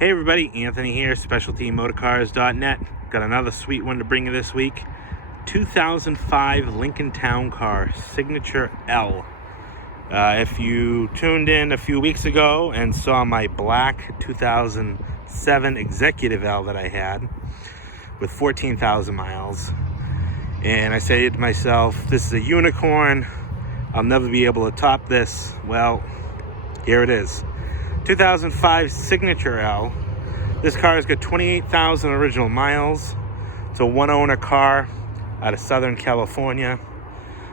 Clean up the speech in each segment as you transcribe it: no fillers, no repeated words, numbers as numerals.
Hey everybody, Anthony here, SpecialtyMotorcars.net. Got another sweet one to bring you this week. 2005 Lincoln Town Car Signature L. If you tuned in a few weeks ago and saw my black 2007 Executive L that I had with 14,000 miles, and I said to myself, this is a unicorn, I'll never be able to top this. Well, here it is. 2005 Signature L. This car has got 28,000 original miles. It's a one-owner car out of Southern California.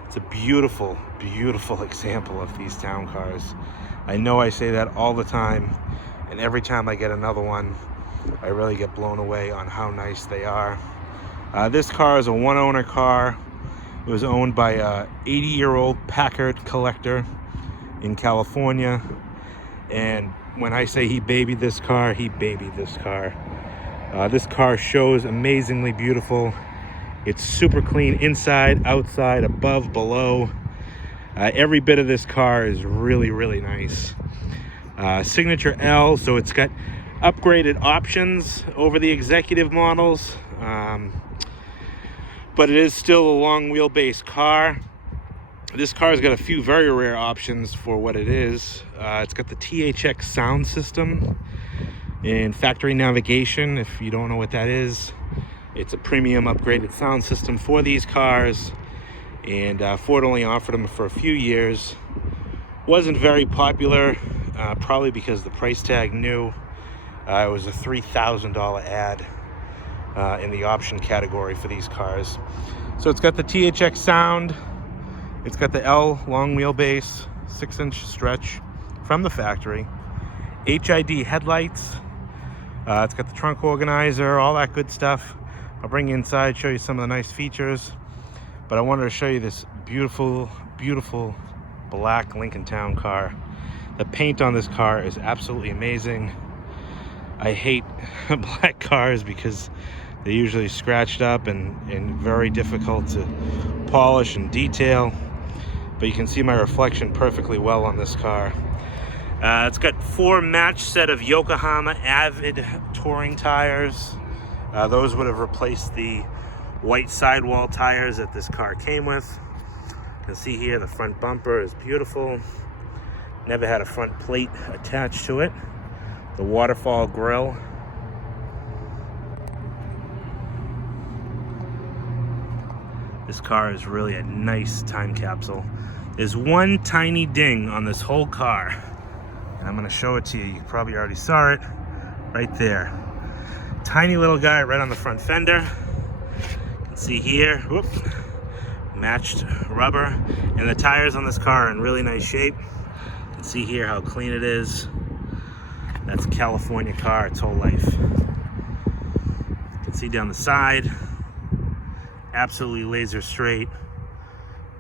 It's a beautiful, beautiful example of these town cars. I know I say that all the time, and every time I get another one, I really get blown away on how nice they are. This car is a one-owner car. It was owned by a 80-year-old Packard collector in California. And when I say he babied this car, he babied this car. This car shows amazingly beautiful. It's super clean inside, outside, above, below. Every bit of this car is really, really nice. Signature L, so it's got upgraded options over the executive models. But it is still a long wheelbase car. This car's got a few very rare options for what it is. It's got the THX sound system and factory navigation. If you don't know what that is, it's a premium upgraded sound system for these cars. And Ford only offered them for a few years. Wasn't very popular, probably because the price tag knew. It was a $3,000 ad in the option category for these cars. So it's got the THX sound. It's got the L long wheelbase, 6-inch stretch from the factory. HID headlights. It's got the trunk organizer, all that good stuff. I'll bring you inside, show you some of the nice features. But I wanted to show you this beautiful, beautiful black Lincoln Town car. The paint on this car is absolutely amazing. I hate black cars because they're usually scratched up and very difficult to polish and detail. But you can see my reflection perfectly well on this car. It's got 4 match set of Yokohama Avid touring tires. Those would have replaced the white sidewall tires that this car came with. You can see here the front bumper is beautiful. Never had a front plate attached to it. The waterfall grille. This car is really a nice time capsule. There's one tiny ding on this whole car, and I'm gonna show it to you. You probably already saw it right there. Tiny little guy right on the front fender. You can see here, whoop, matched rubber. And the tires on this car are in really nice shape. You can see here how clean it is. That's a California car its whole life. You can see down the side, absolutely laser straight.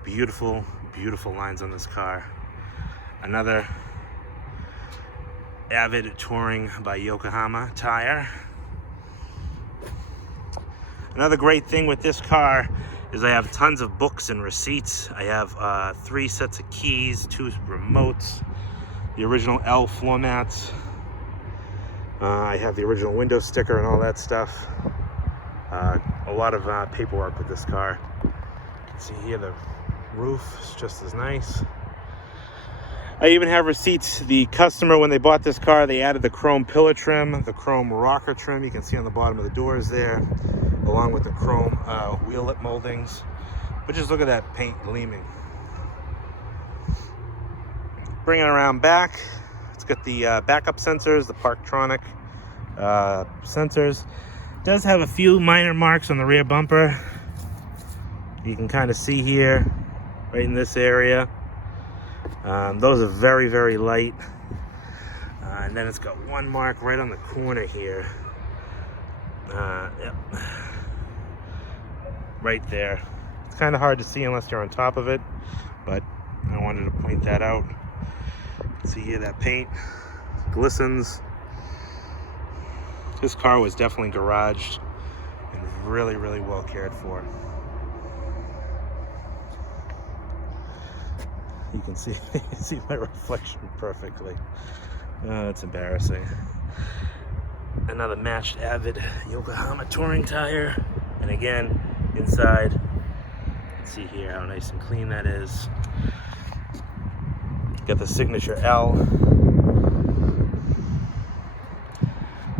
Beautiful, beautiful lines on this car. Another Avid Touring by Yokohama tire. Another great thing with this car is I have tons of books and receipts. I have 3 sets of keys, 2 remotes, the original L floor mats. I have the original window sticker and all that stuff. A lot of paperwork with this car. You can see here the roof is just as nice. I even have receipts. The customer, when they bought this car, they added the chrome pillar trim, the chrome rocker trim you can see on the bottom of the doors there, along with the chrome wheel lip moldings. But just look at that paint gleaming. Bringing it around back, it's got the backup sensors, the Parktronic sensors. It does have a few minor marks on the rear bumper. You can kind of see here, right in this area. Those are very, very light. And then it's got one mark right on the corner here. Yep. Right there. It's kind of hard to see unless you're on top of it, but I wanted to point that out. See here, that paint glistens. This car was definitely garaged and really, really well cared for. You can see my reflection perfectly. It's embarrassing. another matched Avid Yokohama touring tire. And again, inside, let's see here how nice and clean that is. Got the signature L.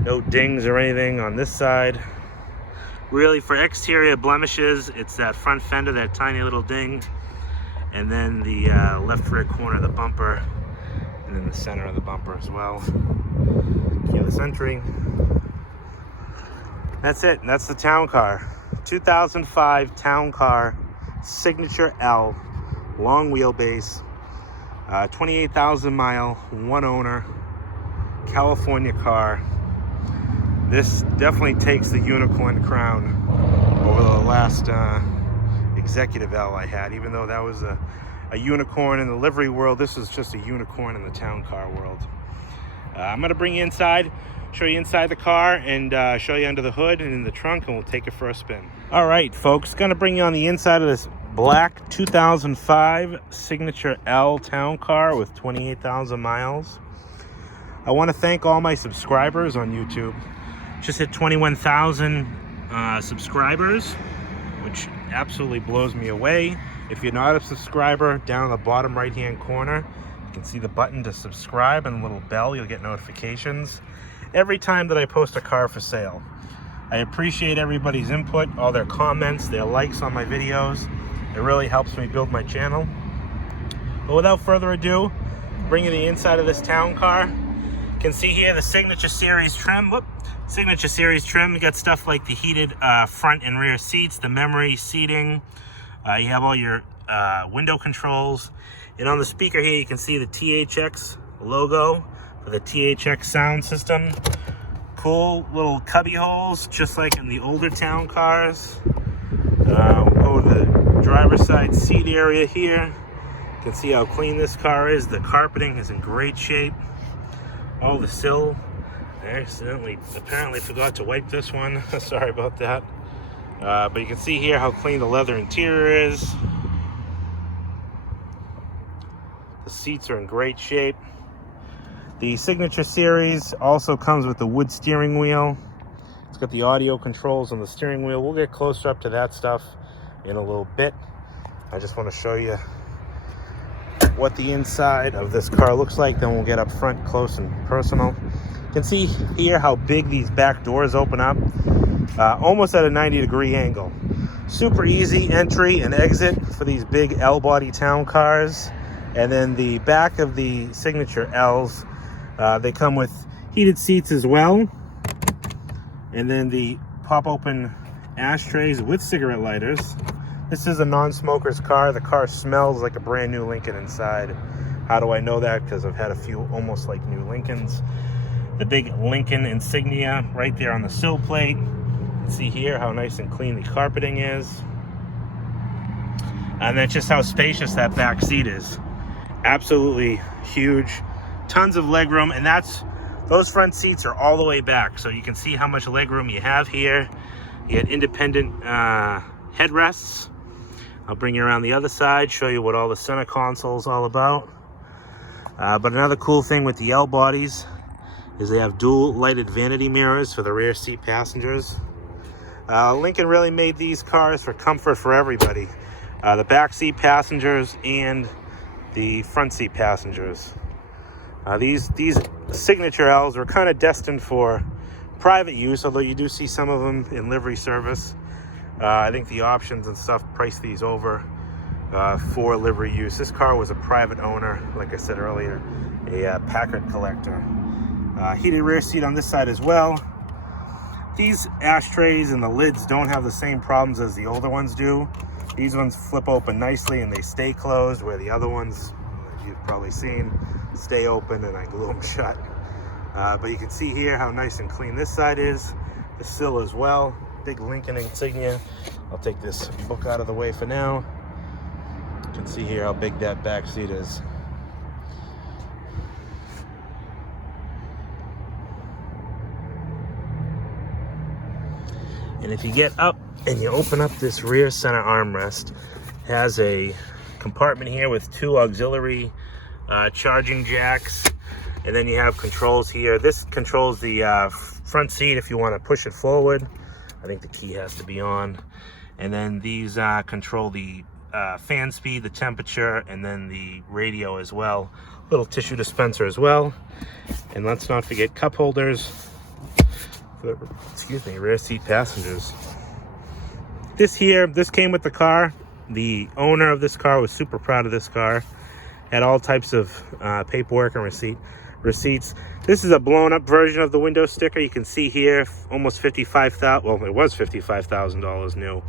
No dings or anything on this side. Really, for exterior blemishes, it's that front fender, that tiny little ding, and then the left rear corner of the bumper, and then the center of the bumper as well. Keyless entry. That's it. That's the town car. 2005 town car, signature L, long wheelbase, 28,000 mile, one owner, California car. This definitely takes the unicorn crown over the last executive L I had. Even though that was a unicorn in the livery world, this is just a unicorn in the town car world. I'm gonna bring you inside, show you inside the car, and show you under the hood and in the trunk, and we'll take it for a spin. All right, folks, gonna bring you on the inside of this black 2005 signature L town car with 28,000 miles. I want to thank all my subscribers on YouTube. Just hit 21,000 subscribers, which absolutely blows me away. If you're not a subscriber, down in the bottom right hand corner, you can see the button to subscribe and a little bell. You'll get notifications every time that I post a car for sale. I appreciate everybody's input, all their comments, their likes on my videos. It really helps me build my channel. But without further ado, bringing the inside of this town car. You can see here the Signature Series trim. Signature Series trim. You got stuff like the heated front and rear seats, the memory seating. You have all your window controls. And on the speaker here, you can see the THX logo for the THX sound system. Cool little cubby holes, just like in the older town cars. We'll go to the driver's side seat area here. You can see how clean this car is. The carpeting is in great shape. Oh, the sill. I apparently forgot to wipe this one. Sorry about that. But you can see here how clean the leather interior is. The seats are in great shape. The Signature Series also comes with the wood steering wheel. It's got the audio controls on the steering wheel. We'll get closer up to that stuff in a little bit. I just want to show you what the inside of this car looks like. Then we'll get up front close and personal. You can see here how big these back doors open up, almost at a 90-degree angle. Super easy entry and exit for these big L-body town cars. And then the back of the Signature L's, they come with heated seats as well. And then the pop-open ashtrays with cigarette lighters. This is a non-smoker's car. The car smells like a brand new Lincoln inside. How do I know that? Because I've had a few almost like new Lincolns. The big Lincoln insignia right there on the sill plate. You can see here how nice and clean the carpeting is. And then just how spacious that back seat is. Absolutely huge. Tons of legroom, and those front seats are all the way back, so you can see how much legroom you have here. You get independent headrests. I'll bring you around the other side, show you what all the center console is all about. But another cool thing with the L bodies is they have dual lighted vanity mirrors for the rear seat passengers. Lincoln really made these cars for comfort for everybody. The back seat passengers and the front seat passengers. These Signature L's were kind of destined for private use, although you do see some of them in livery service. I think the options and stuff price these over for livery use. This car was a private owner, like I said earlier, a Packard collector. Heated rear seat on this side as well. These ashtrays and the lids don't have the same problems as the older ones do. These ones flip open nicely and they stay closed, where the other ones, you've probably seen, stay open and I glue them shut. But you can see here how nice and clean this side is. The sill as well. Big Lincoln insignia. I'll take this book out of the way for now. You can see here how big that back seat is. And if you get up and you open up this rear center armrest, it has a compartment here with two auxiliary charging jacks. And then you have controls here. This controls the front seat if you want to push it forward. I think the key has to be on. And then these control the fan speed, the temperature, and then the radio as well. Little tissue dispenser as well. And let's not forget cup holders for, rear seat passengers. This came with the car. The owner of this car was super proud of this car. Had all types of paperwork and receipts. This is a blown up version of the window sticker. You can see here, almost $55,000. Well, it was $55,000 new.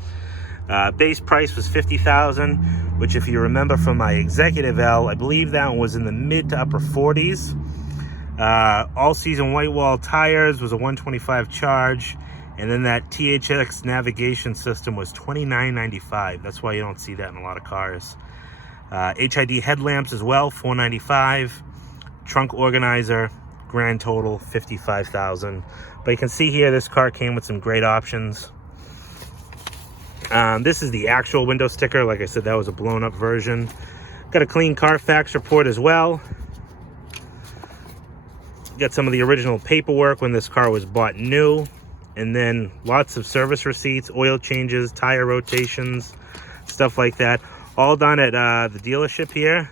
Base price was $50,000, which, if you remember from my Executive L, I believe that was in the mid to upper 40s. All season white wall tires was a $125 charge, and then that THX navigation system was $29.95. That's why you don't see that in a lot of cars. HID headlamps as well, $495. Trunk organizer, grand total $55,000. But you can see here, this car came with some great options. This is the actual window sticker. Like I said, that was a blown up version. Got a clean Carfax report as well. Got some of the original paperwork when this car was bought new. And then lots of service receipts, oil changes, tire rotations, stuff like that. All done at the dealership here.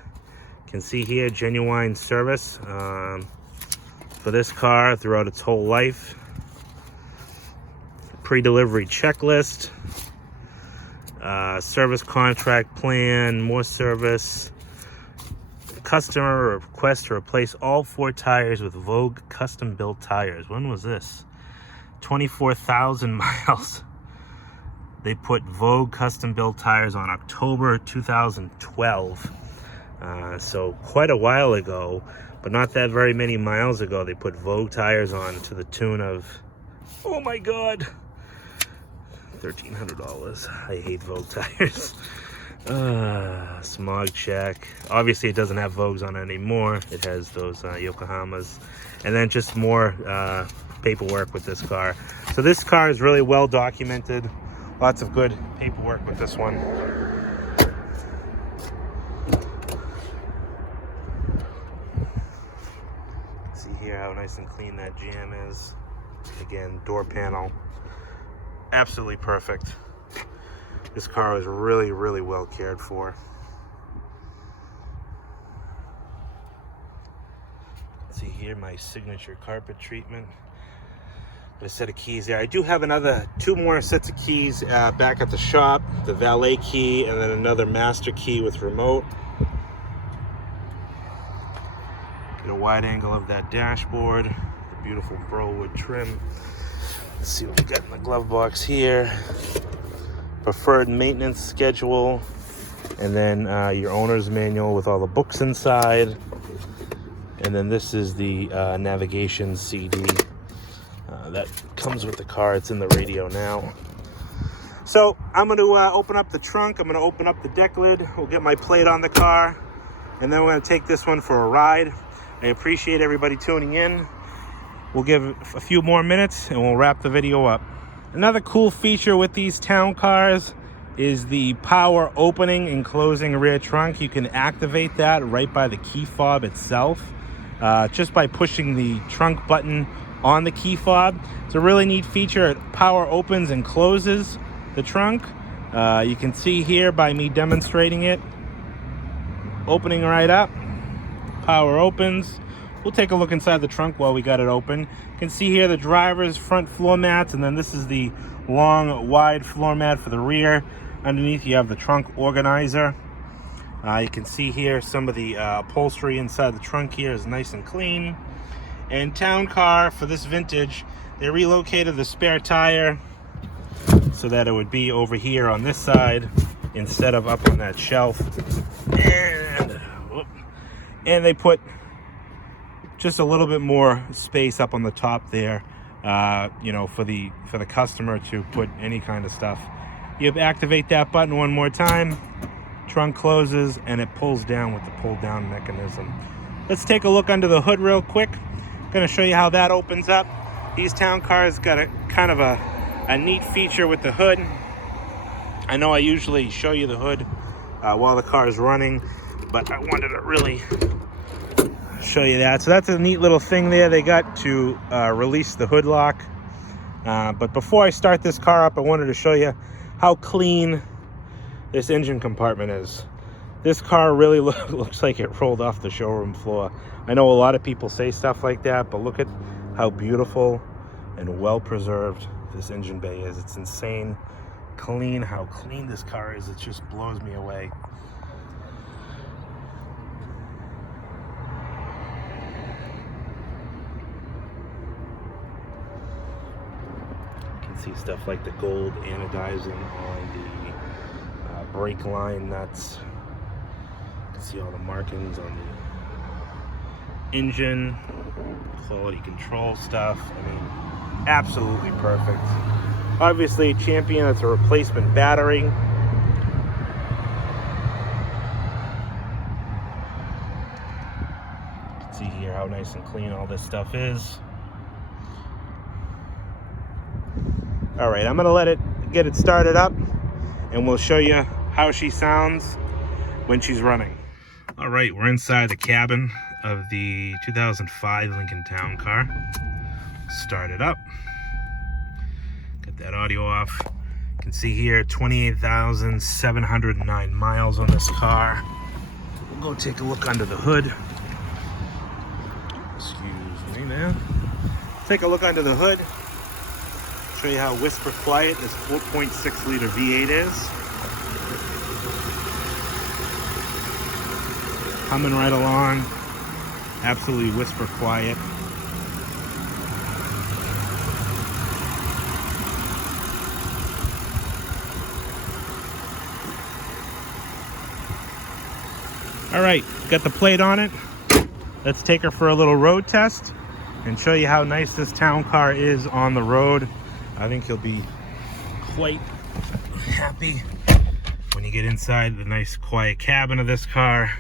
You can see here, genuine service for this car throughout its whole life. Pre-delivery checklist. Service contract plan, more service. Customer request to replace all 4 tires with Vogue custom built tires. When was this? 24,000 miles. They put Vogue custom built tires on October 2012. So quite a while ago, but not that very many miles ago, they put Vogue tires on to the tune of, oh my God, $1,300. I hate Vogue tires. Smog check. Obviously it doesn't have Vogues on it anymore. It has those Yokohamas. And then just more paperwork with this car. So this car is really well documented. Lots of good paperwork with this one. See here how nice and clean that jam is. Again, door panel. Absolutely perfect. This car is really, really well cared for. See here, my signature carpet treatment. Got a set of keys there. I do have 2 more sets of keys back at the shop. The valet key and then another master key with remote. Get a wide angle of that dashboard. The beautiful Burlwood trim. Let's see what we got in the glove box here. Preferred maintenance schedule, and then your owner's manual with all the books inside, and then this is the navigation CD that comes with the car. It's in the radio now. So I'm going to open up the trunk. I'm going to open up the deck lid. We'll get my plate on the car, and then we're going to take this one for a ride. I appreciate everybody tuning in. We'll give a few more minutes and we'll wrap the video up. Another cool feature with these town cars is the power opening and closing rear trunk. You can activate that right by the key fob itself, just by pushing the trunk button on the key fob. It's a really neat feature. It power opens and closes the trunk. You can see here by me demonstrating it, opening right up, power opens. We'll take a look inside the trunk while we got it open. You can see here the driver's front floor mats, and then this is the long, wide floor mat for the rear. Underneath you have the trunk organizer. You can see here some of the upholstery inside the trunk here is nice and clean. And town car, for this vintage, they relocated the spare tire so that it would be over here on this side instead of up on that shelf. And they put just a little bit more space up on the top there, you know, for the customer to put any kind of stuff. You activate that button one more time, trunk closes, and it pulls down with the pull down mechanism. Let's take a look under the hood real quick. I'm going to show you how that opens up. These town cars got a kind of a neat feature with the hood. I know I usually show you the hood while the car is running, but I wanted to really show you that. So that's a neat little thing there they got to release the hood lock. But before I start this car up, I wanted to show you how clean this engine compartment is. This car really looks like it rolled off the showroom floor. I know a lot of people say stuff like that, but look at how beautiful and well preserved this engine bay is. It's insane clean. How clean this car is, it just blows me away. You can see stuff like the gold anodizing on the brake line nuts. You can see all the markings on the engine, quality control stuff. I mean, absolutely perfect. Obviously, Champion, it's a replacement battery. You can see here how nice and clean all this stuff is. All right, I'm gonna get it started up, and we'll show you how she sounds when she's running. All right, we're inside the cabin of the 2005 Lincoln Town Car. Start it up. Get that audio off. You can see here 28,709 miles on this car. We'll go take a look under the hood. Excuse me, man. Take a look under the hood. Show you how whisper quiet this 4.6 liter V8 is. Coming right along. Absolutely whisper quiet. All right, got the plate on it. Let's take her for a little road test and show you how nice this town car is on the road. I think you'll be quite happy when you get inside the nice quiet cabin of this car.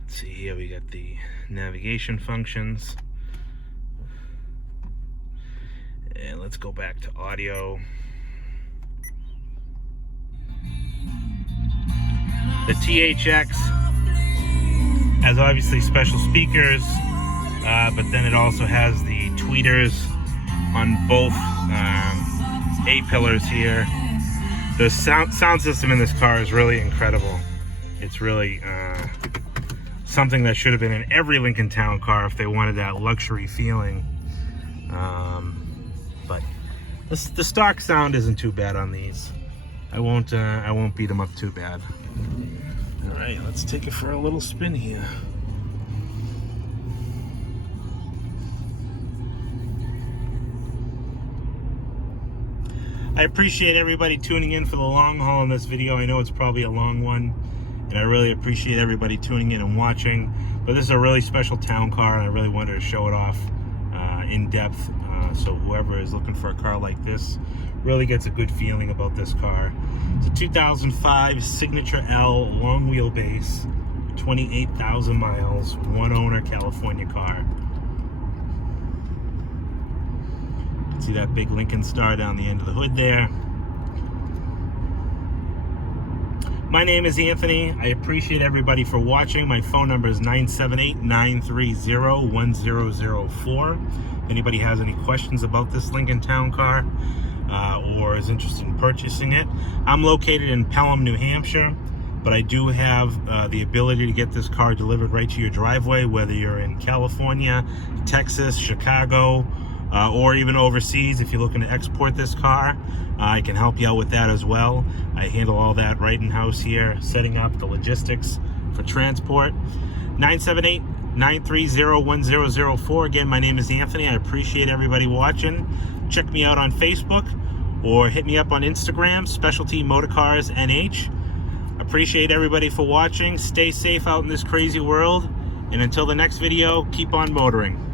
Let's see here, we got the navigation functions. And let's go back to audio. The THX has obviously special speakers, but then it also has the tweeters on both A-pillars here. The sound system in this car is really incredible. It's really something that should have been in every Lincoln Town Car if they wanted that luxury feeling. But the stock sound isn't too bad on these. I won't beat them up too bad. All right, let's take it for a little spin here. I appreciate everybody tuning in for the long haul in this video. I know it's probably a long one, and I really appreciate everybody tuning in and watching. But this is a really special town car, and I really wanted to show it off in depth. So whoever is looking for a car like this really gets a good feeling about this car. It's a 2005 Signature L long wheelbase, 28,000 miles, one owner California car. You can see that big Lincoln star down the end of the hood there. My name is Anthony. I appreciate everybody for watching. My phone number is 978-930-1004. If anybody has any questions about this Lincoln Town Car or is interested in purchasing it, I'm located in Pelham, New Hampshire, but I do have the ability to get this car delivered right to your driveway, whether you're in California, Texas, Chicago, or even overseas. If you're looking to export this car, I can help you out with that as well. I handle all that right in-house here, setting up the logistics for transport. 978-930-1004. Again, my name is Anthony. I appreciate everybody watching. Check me out on Facebook or hit me up on Instagram, Specialty Motorcars NH. Appreciate everybody for watching. Stay safe out in this crazy world. And until the next video, keep on motoring.